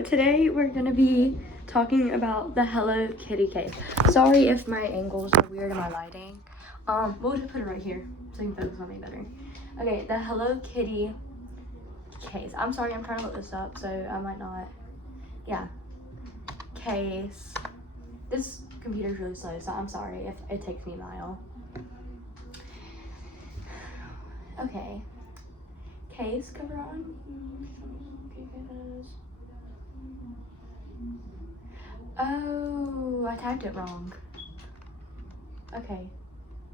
So today we're gonna be talking about the Hello Kitty case. Sorry if my angles are weird in my lighting. We'll just put it right here so you can focus on me better. Okay, the Hello Kitty case. I'm sorry, I'm trying to look this up, so I might not. Yeah, case. This computer's really slow, so I'm sorry if it takes me a while. Okay, case cover on. Oh, I typed it wrong. Okay,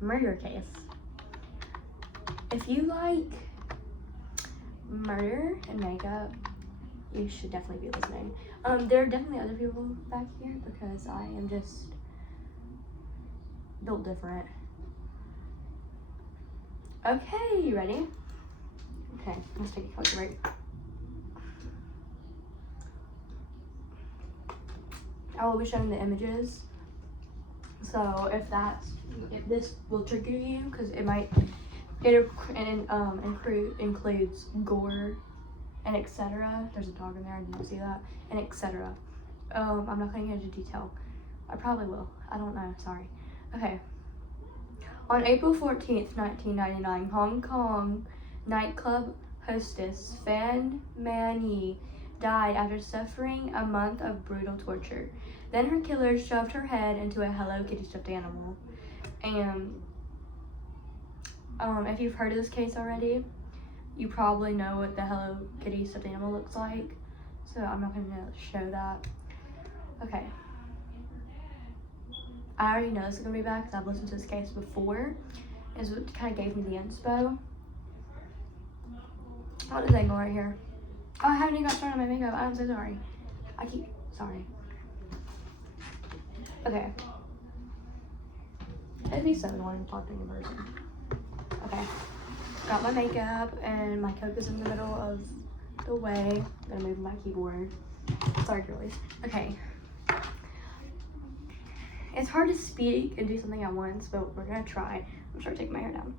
murder case. If you like murder and makeup, you should definitely be listening. There are definitely other people back here because I am just built different. Okay, you ready? Okay, let's take a quick break. I will be showing the images. So if this will trigger you, because it includes gore and etc. There's a dog in there, I didn't see that, and etc. I'm not going into detail. I probably will. I don't know, sorry. Okay. On April 14th, 1999, Hong Kong nightclub hostess Fan Man-yi died after suffering a month of brutal torture. Then her killers shoved her head into a Hello Kitty stuffed animal. And if you've heard of this case already, you probably know what the Hello Kitty stuffed animal looks like. So I'm not going to show that. Okay. I already know this is going to be bad because I've listened to this case before. Is what kind of gave me the inspo. What is angle right here? Oh, I haven't even got started on my makeup. I'm so sorry. Sorry. Okay. It'd be so annoying talking in person. Okay. Got my makeup and my Coke is in the middle of the way. I'm gonna move my keyboard. Sorry, girlies. Okay. It's hard to speak and do something at once, but we're gonna try. I'm sure taking my hair down.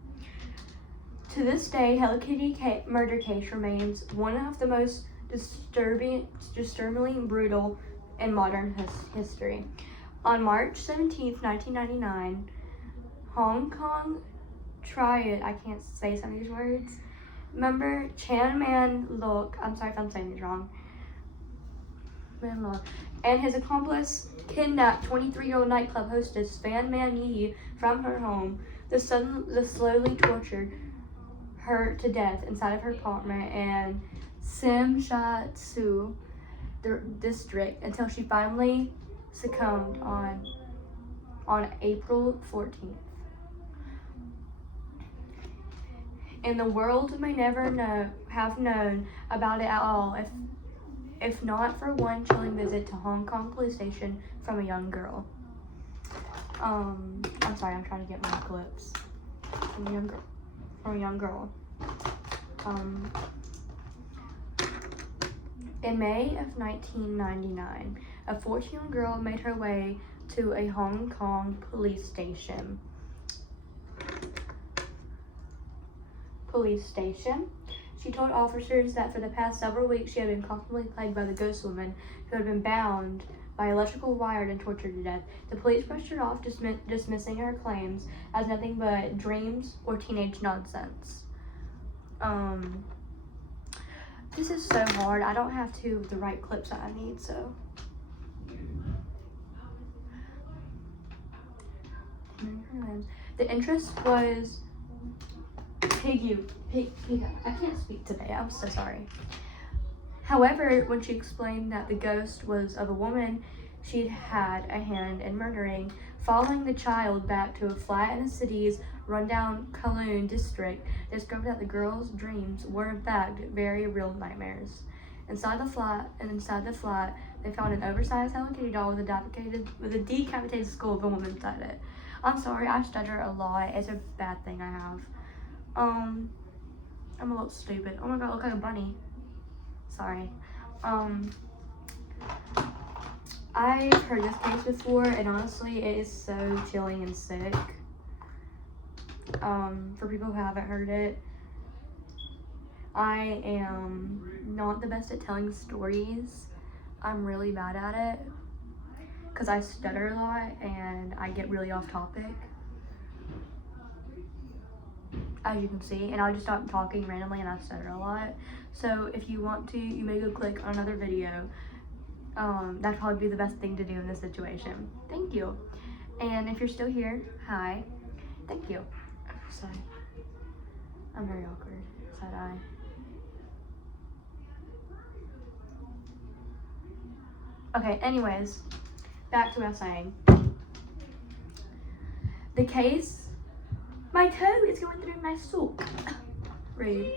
To this day, Hello Kitty murder case remains one of the most disturbingly brutal in modern history. On March 17th, 1999, Hong Kong I can't say some of these words. Member Chan Man Lok, I'm sorry if I'm saying these wrong, and his accomplice kidnapped 23-year-old nightclub hostess Fan Man-yi from her home. They slowly tortured her to death inside of her apartment in Sim Sha Tsui district until she finally succumbed on April 14th. And the world may never have known about it at all if not for one chilling visit to Hong Kong police station from a young girl. I'm sorry, I'm trying to get my clips from a young girl. In May of 1999, a 14-year-old girl made her way to a Hong Kong police station. She told officers that for the past several weeks she had been constantly plagued by the ghost woman who had been bound by electrical wire and tortured to death. The police brushed her off, dismissing her claims as nothing but dreams or teenage nonsense. This is so hard. I don't have the right clips that I need, so. The interest was Piggy. I can't speak today. I'm so sorry. However, when she explained that the ghost was of a woman she'd had a hand in murdering, following the child back to a flat in the city's rundown Kowloon district, they discovered that the girl's dreams were in fact very real nightmares. Inside the flat, they found an oversized Hello Kitty doll with a decapitated skull of a woman inside it. I'm sorry, I stutter a lot. It's a bad thing I have. I'm a little stupid. Oh my god, I look like a bunny. Sorry. I've heard this case before, and honestly, it is so chilling and sick. For people who haven't heard it, I am not the best at telling stories, I'm really bad at it because I stutter a lot and I get really off topic, as you can see, and I'll just start talking randomly and I stutter a lot. So if you want to, you may go click on another video. That'd probably be the best thing to do in this situation. Thank you. And if you're still here, hi. Thank you. Sorry. I'm very awkward. Side eye. Okay, anyways, back to what I was saying. The case, my toe is going through my sock. Rude.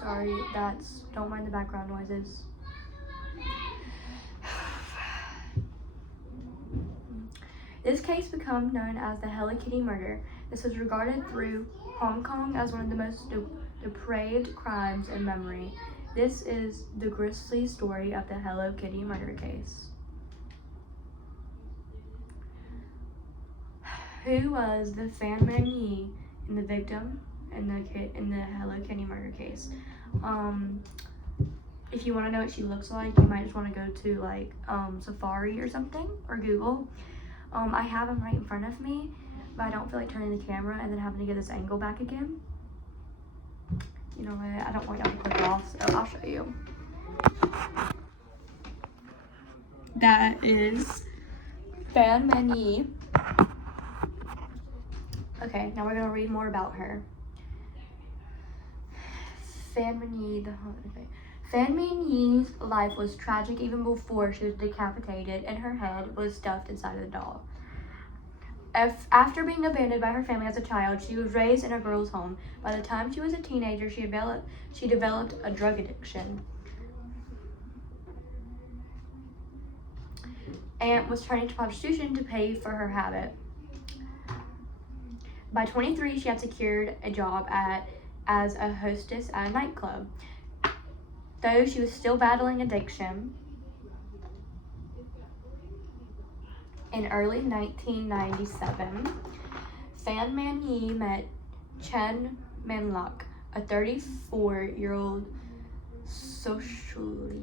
Sorry, don't mind the background noises. This case became known as the Hello Kitty murder. This was regarded through Hong Kong as one of the most depraved crimes in memory. This is the grisly story of the Hello Kitty murder case. Who was the Fan Man Yi and the victim in the Hello Kitty murder case? If you want to know what she looks like, you might just want to go to like Safari or something, or Google. I have them right in front of me, but I don't feel like turning the camera and then having to get this angle back again. You know what? I don't want y'all to click off, so I'll show you. That is Fan Man Yi. Okay, now we're gonna read more about her. Fan Man Yi, Fan Man Yi's life was tragic even before she was decapitated and her head was stuffed inside of the doll. After being abandoned by her family as a child, she was raised in a girl's home. By the time she was a teenager, she developed a drug addiction and was turning to prostitution to pay for her habit. By 23, she had secured a job as a hostess at a nightclub. Though she was still battling addiction, in early 1997, Fan Man Yi met Chen Manluk, a 34-year-old socially.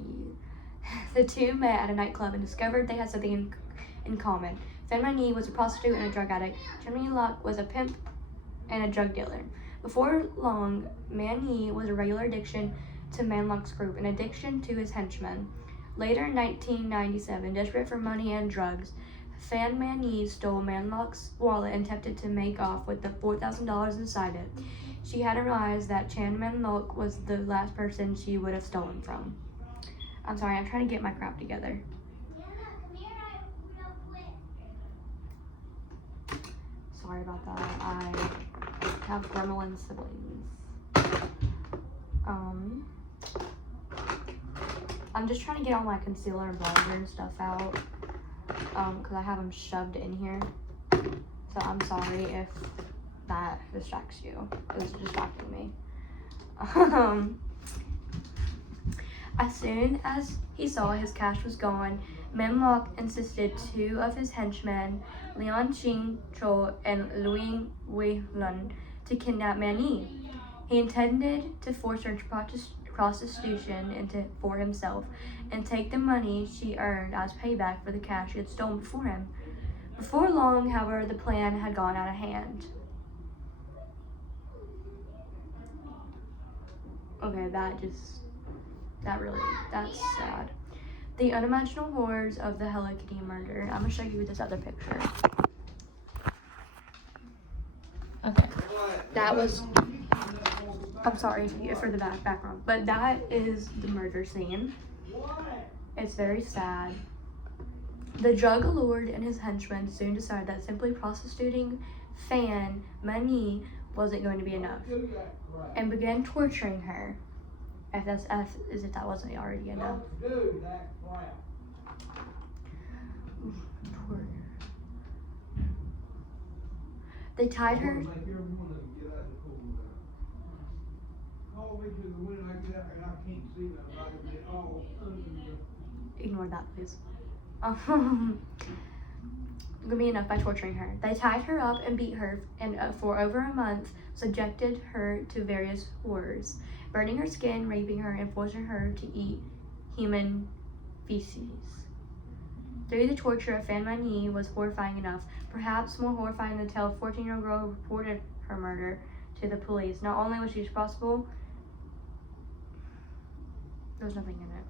The two met at a nightclub and discovered they had something in common. Fan Man Yi was a prostitute and a drug addict. Chen Manluk was a pimp and a drug dealer. Before long, Man Yi was a regular addiction to Manluk's group, an addiction to his henchmen. Later in 1997, desperate for money and drugs, Fan Man Yi stole Manluk's wallet and attempted to make off with the $4,000 inside it. She hadn't realized that Chen Manluk was the last person she would have stolen from. I'm sorry, I'm trying to get my crap together. Sorry about that. I have gremlin siblings. I'm just trying to get all my concealer and bronzer and stuff out, because I have them shoved in here. So I'm sorry if that distracts you. It was distracting me. As soon as he saw his cash was gone, Manluk insisted two of his henchmen, Lian Qing Cho and Luing Wei Lun, to kidnap Man Yi. He intended to force her into prostitution for himself and take the money she earned as payback for the cash she had stolen before him. Before long, however, the plan had gone out of hand. Okay, that's sad. The unimaginable horrors of the Hello Kitty murder. I'm gonna show you this other picture. Okay, I'm sorry for the background, but that is the murder scene. It's very sad. The drug lord and his henchmen soon decided that simply prostituting Fan Man Yi wasn't going to be enough, and began torturing her, as if that wasn't already enough. They tied her. Ignore that, please. gonna be enough by torturing her. They tied her up and beat her, and for over a month, subjected her to various horrors, burning her skin, raping her, and forcing her to eat human feces. Through the torture of Fan Man-yi was horrifying enough, perhaps more horrifying than the tale of 14-year-old girl who reported her murder to the police. Not only was she responsible, there was nothing in it.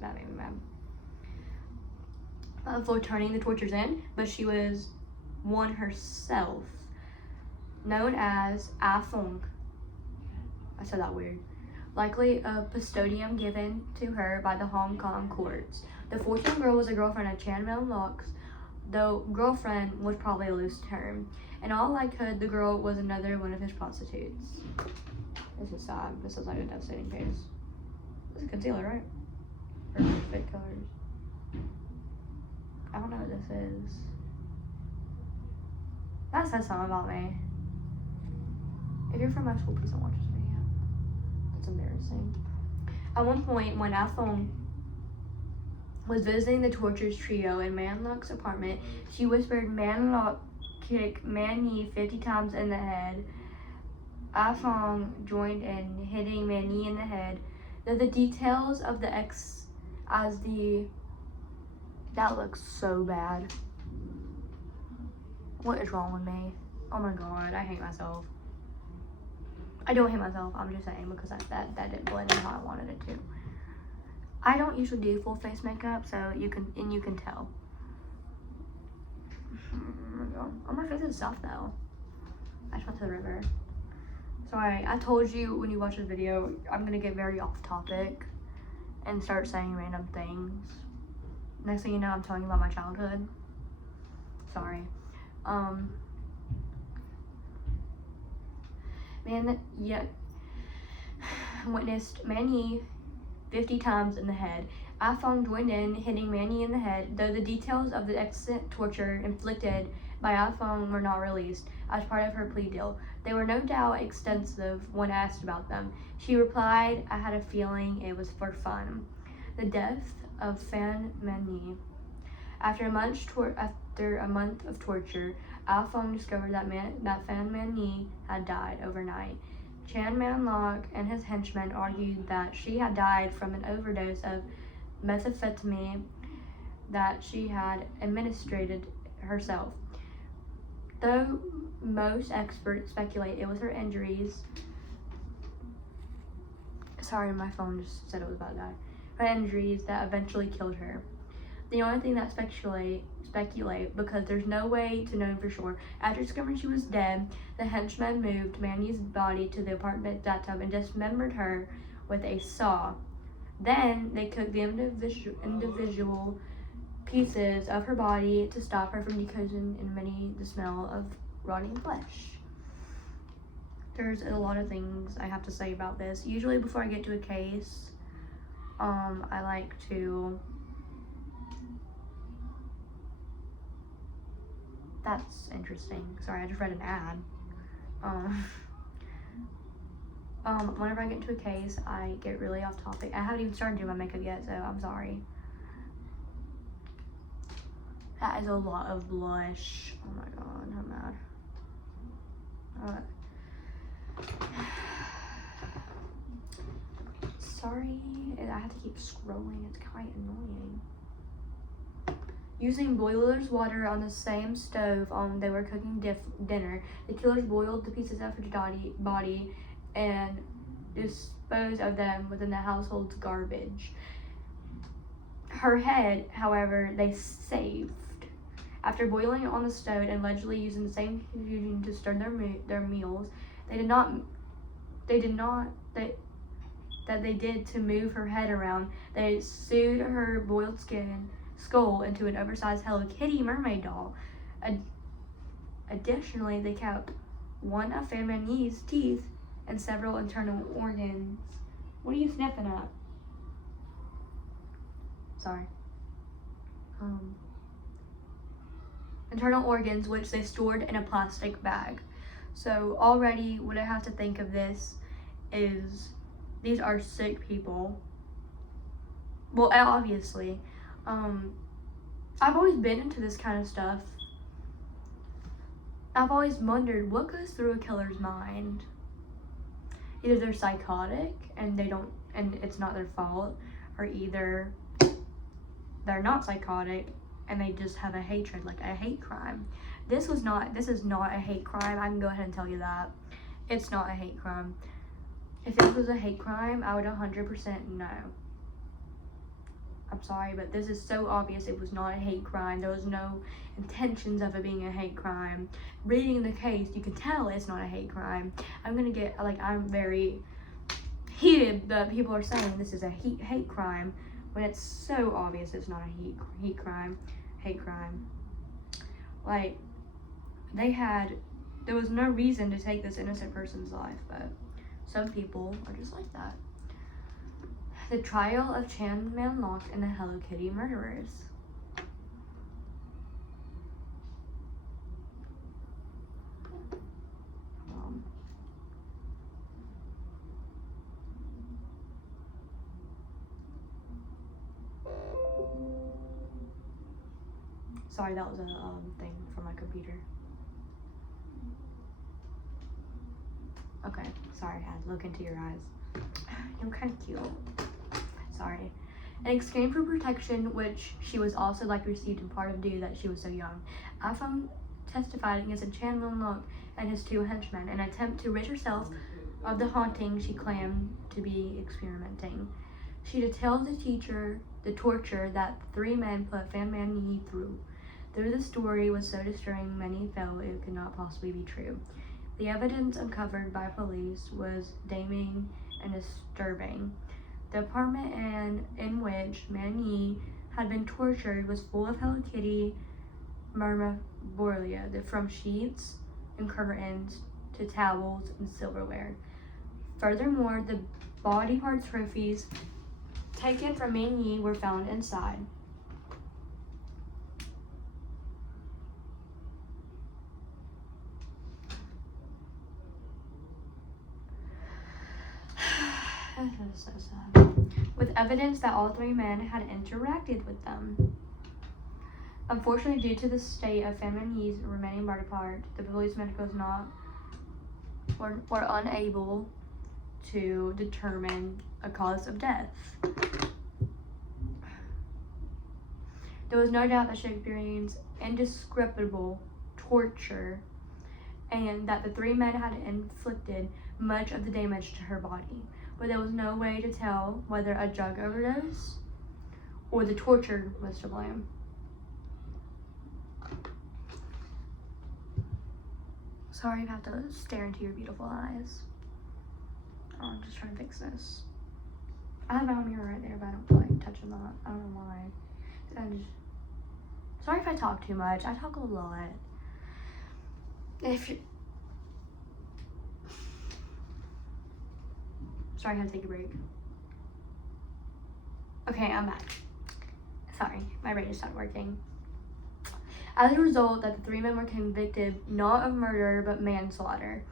That made me mad. For turning the tortures in, but she was one herself, known as Ah Fong. I said that weird. Likely a pseudonym given to her by the Hong Kong courts. The 14th girl was a girlfriend of Chan Man-lok's, though girlfriend was probably a loose term. In all likelihood, the girl was another one of his prostitutes. This is sad. This is like a devastating case. This is concealer, right? Or fake colors. I don't know what this is. That says something about me. If you're from my school, please don't watch this video. That's embarrassing. At one point, when Ah Fong was visiting the tortures trio in Man-lok's apartment, she whispered Man-lok kick Man-yi 50 times in the head. Ah Fong joined in, hitting Man-yi in the head. Though the details of the that looks so bad. What is wrong with me? Oh my god, I hate myself. I don't hate myself, I'm just saying because that didn't blend in how I wanted it to. I don't usually do full face makeup, so you can tell. Oh my god. Oh, my face is soft though. I just went to the river. Sorry, I told you when you watch this video, I'm gonna get very off topic and start saying random things. Next thing you know, I'm telling you about my childhood. Sorry. Witnessed Man-yi 50 times in the head. Ah Fong joined in, hitting Man-yi in the head, though the details of the extent torture inflicted by Ah Fong were not released as part of her plea deal. They were no doubt extensive when asked about them. She replied, "I had a feeling it was for fun." The death of Fan Man-yi. After a month of torture, Ah Fong discovered that Fan Man-yi had died overnight. Chan Man-lok and his henchmen argued that she had died from an overdose of methamphetamine that she had administered herself. Though most experts speculate it was her injuries. Sorry, my phone just said it was about to die. Her injuries that eventually killed her. The only thing that speculate because there's no way to know for sure. After discovering she was dead, the henchmen moved Man-yi's body to the apartment bathtub and dismembered her with a saw. Then they cooked the individual pieces of her body to stop her from decomposing and emitting the smell of rotting flesh. There's a lot of things I have to say about this. Usually before I get to a case, I like to... That's interesting. Sorry, I just read an ad. Whenever I get into a case, I get really off topic. I haven't even started doing my makeup yet, so I'm sorry. That is a lot of blush. Oh my god, I'm mad. Sorry, I have to keep scrolling. It's quite annoying. Using boiler's water on the same stove they were cooking dinner, the killers boiled the pieces of her body and disposed of them within the household's garbage. Her head, however, they saved. After boiling it on the stove and allegedly using the same confusion to stir their meals, they did to move her head around. They sewed her boiled skull into an oversized Hello Kitty mermaid doll. Additionally, they kept one of Fan Man-yi's teeth and several internal organs. What are you sniffing at? Sorry. Internal organs, which they stored in a plastic bag. So already what I have to think of this is these are sick people. Well, obviously. I've always been into this kind of stuff. I've always wondered what goes through a killer's mind. Either they're psychotic and it's not their fault, or either they're not psychotic and they just have a hatred, like a hate crime. This is not a hate crime. I can go ahead and tell you that. It's not a hate crime. If this was a hate crime, I would 100% know. I'm sorry, but this is so obvious it was not a hate crime. There was no intentions of it being a hate crime. Reading the case, you can tell it's not a hate crime. I'm very heated that people are saying this is a hate crime when it's so obvious it's not a hate crime. Like, there was no reason to take this innocent person's life, but some people are just like that. The trial of Chan Man Lok and the Hello Kitty murderers. Sorry, that was a thing from my computer. Okay, sorry, I had to look into your eyes. You're kind of cute. Sorry. In exchange for protection, which she was also received in part of due that she was so young, Afam testified against Chan Man Lok and his two henchmen in an attempt to rid herself of the haunting she claimed to be experimenting. She detailed the torture that the three men put Pham Man Yi through. Though the story was so disturbing, many felt it could not possibly be true. The evidence uncovered by police was damning and disturbing. The apartment in which Man Yi had been tortured was full of Hello Kitty memorabilia, from sheets and curtains to towels and silverware. Furthermore, the body part trophies taken from Man Yi were found inside. So sad. With evidence that all three men had interacted with them. Unfortunately, due to the state of Pham Man Yi's remaining body part, the police medicals were unable to determine a cause of death. There was no doubt that she experienced indescribable torture and that the three men had inflicted much of the damage to her body, but there was no way to tell whether a drug overdose or the torture was to blame. Sorry, I have to stare into your beautiful eyes. Oh, I'm just trying to fix this. I have my mirror right there, but I don't like touching that. I don't know why. Sorry if I talk too much. I talk a lot. Sorry, I had to take a break. Okay, I'm back. Sorry, my brain just stopped working. As a result, that the three men were convicted not of murder but manslaughter,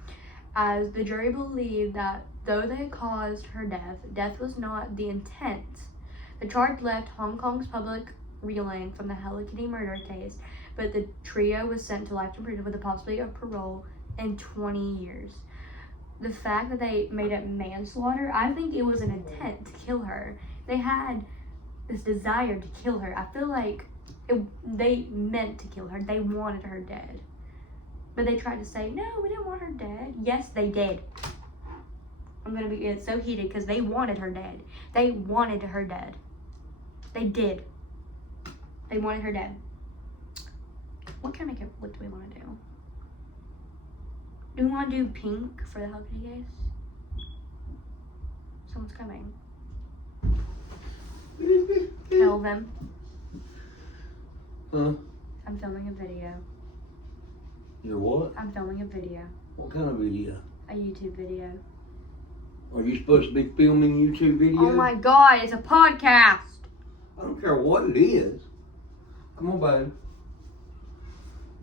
as the jury believed that though they had caused her death was not the intent. The charge left Hong Kong's public reeling from the Hello Kitty murder case, but the trio was sent to life in prison with the possibility of parole in 20 years. The fact that they made it manslaughter, I think it was an intent to kill her. They had this desire to kill her. I feel like they meant to kill her. They wanted her dead. But they tried to say, no, we didn't want her dead. Yes, they did. I'm going to get so heated because they wanted her dead. They wanted her dead. They did. They wanted her dead. What do we want to do? Do we want to do pink for the Hello Kitty case? Someone's coming. Tell them. Huh? I'm filming a video. You're what? I'm filming a video. What kind of video? A YouTube video. Are you supposed to be filming YouTube videos? Oh my god, it's a podcast! I don't care what it is. Come on, baby.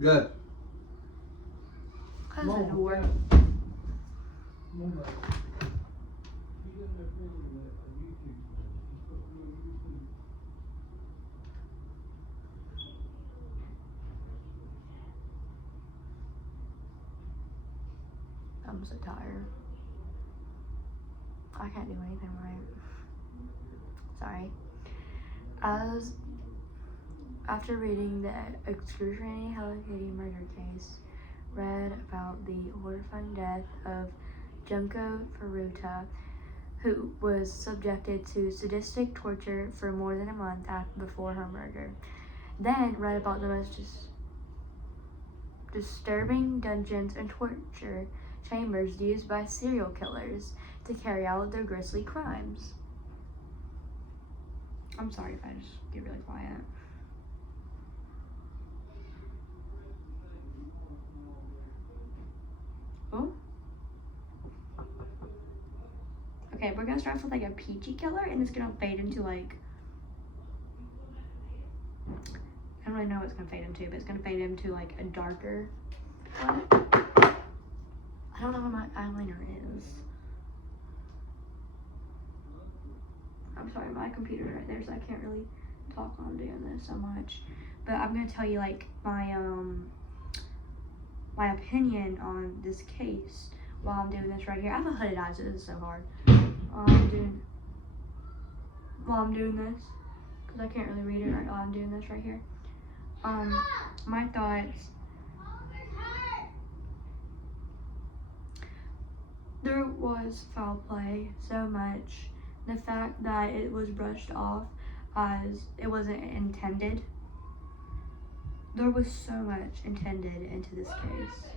Go. Close the door. Come on, baby. I'm so tired. I can't do anything right. Sorry. After reading the excruciating Hello Kitty murder case, read about the horrifying death of Junko Furuta, who was subjected to sadistic torture for more than a month before her murder. Then read about the most disturbing dungeons and torture chambers used by serial killers to carry out their grisly crimes. I'm sorry if I just get really quiet. Oh. Okay, we're gonna start with like a peachy color, and it's gonna fade into like, I don't really know what it's gonna fade into, but it's gonna fade into like a darker one. I don't know where my eyeliner is. I'm sorry, my computer's right there, so I can't really talk while I'm doing this so much. But I'm gonna tell you like my opinion on this case while I'm doing this right here. I have a hooded eye, so this is so hard. While I'm doing this, because I can't really read it right while I'm doing this right here. My thoughts. There was foul play, so much. The fact that it was brushed off as it wasn't intended. There was so much intended into this case.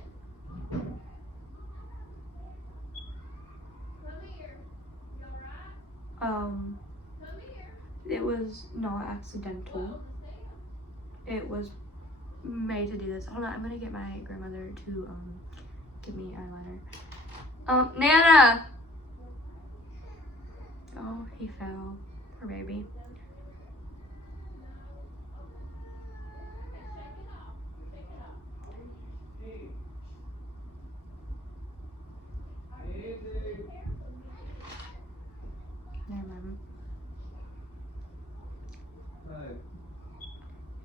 It was not accidental. It was made to do this. Hold on, I'm gonna get my grandmother to give me eyeliner. Nana! Oh, he fell. Poor baby. Never mind.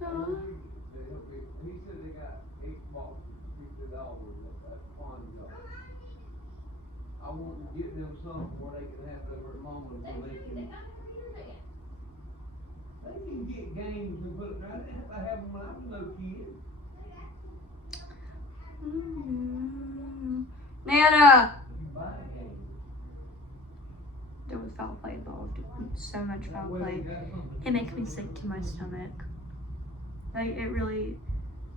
Oh. He said they got 8 boxes, $50 at that pawn shop. I want to get them something where they can have their mama so they can get games and put it there. I didn't have to have them when I was no kid. Nana! You buy games. There was foul play involved. So much foul play. It makes me sick to my stomach. Like, it really,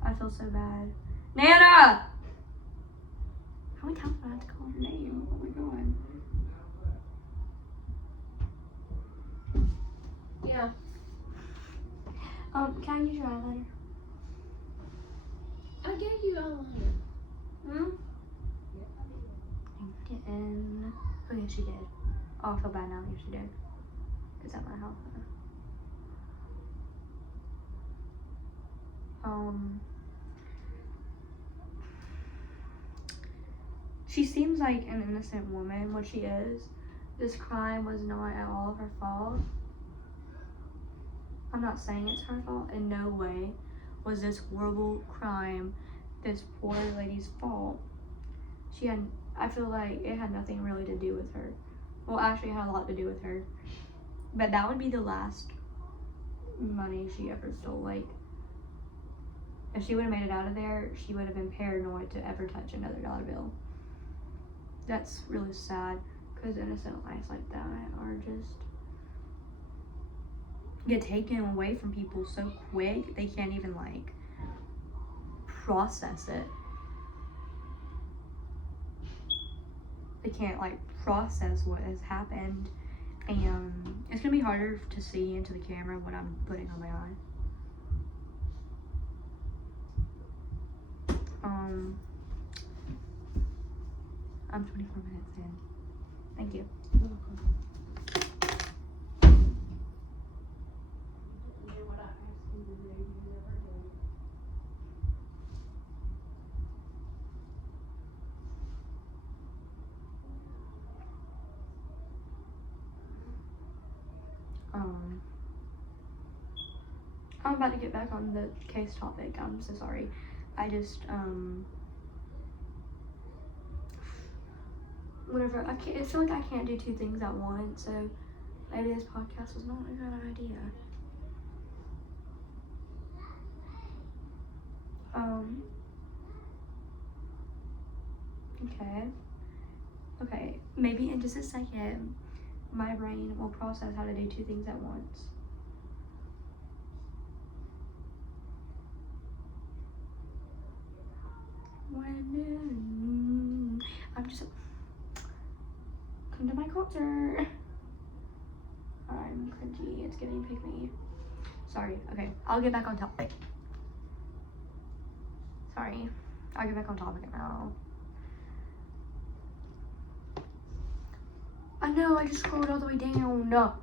I feel so bad. Nana! How many times do I have to call her name? Oh my god. Yeah. Can I use your eyeliner? I gave you eyeliner. I didn't. Oh, yes, she did. Oh, I feel bad now. Yes, she did. It's at my house. She seems like an innocent woman, what she is. This crime was not at all her fault. I'm not saying it's her fault. In no way was this horrible crime this poor lady's fault. I feel like it had nothing really to do with her. Well, actually, it had a lot to do with her. But that would be the last money she ever stole. Like, if she would have made it out of there, she would have been paranoid to ever touch another dollar bill. That's really sad, because innocent lives like that are just get taken away from people so quick they can't even like process it. They can't like process what has happened, and it's gonna be harder to see into the camera what I'm putting on my eye. I'm 24 minutes in. Thank you. I'm about to get back on the case topic. I'm so sorry. I just, whatever. I feel like I can't do two things at once, so maybe this podcast was not a good idea. Okay, maybe in just a second, my brain will process how to do two things at once. I'm just come to my concert. I'm cringy. It's getting pick me. Sorry. Okay, I'll get back on topic. Sorry, I'll get back on topic now. I know. I just scrolled all the way down. No.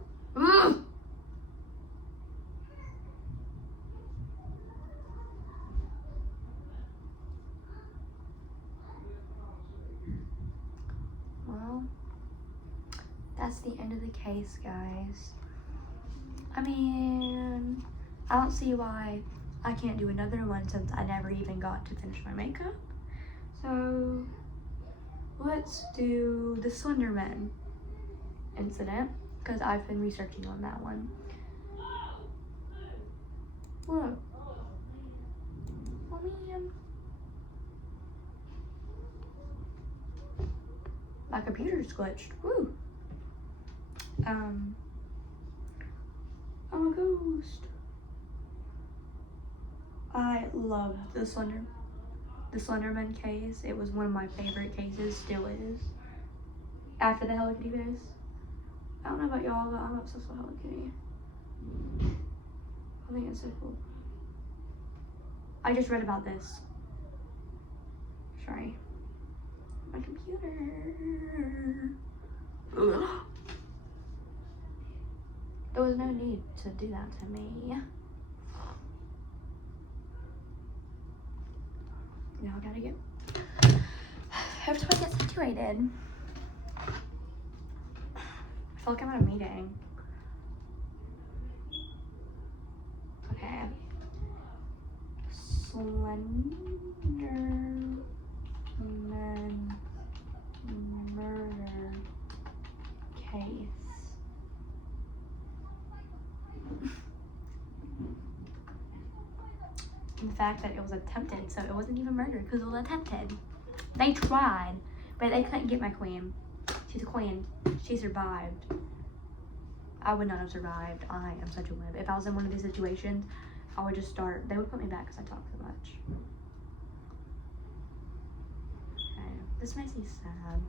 Well, that's the end of the case, guys. I mean, I don't see why I can't do another one since I never even got to finish my makeup. So, let's do the Slenderman incident, because I've been researching on that one. Whoa. Oh, man. My computer's glitched. Woo. I'm a ghost. I loved the Slenderman case. It was one of my favorite cases, still is. After the Hello Kitty case. I don't know about y'all, but I'm obsessed with Hello Kitty. I think it's so cool. I just read about this. Sorry. My computer. Ugh. There was no need to do that to me. Now I gotta get. Every time I get situated, I feel like I'm at a meeting. Okay. Slenderman murder case. And the fact that it was attempted, so it wasn't even murder because it was attempted. They tried, but they couldn't get my queen. She's a queen. She survived. I would not have survived. I am such a wimp. If I was in one of these situations, I would just start. They would put me back because I talk so much. Okay, this makes me sad.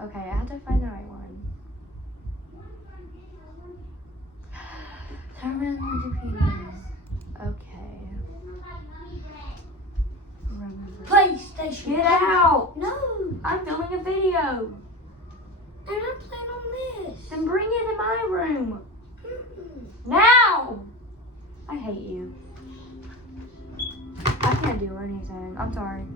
Okay, I have to find the right one. Okay. Remember. PlayStation. Get out! No. I'm filming a video. And I'm playing on this. Then bring it in my room. Mm-mm. Now! I hate you. I can't do anything. I'm sorry.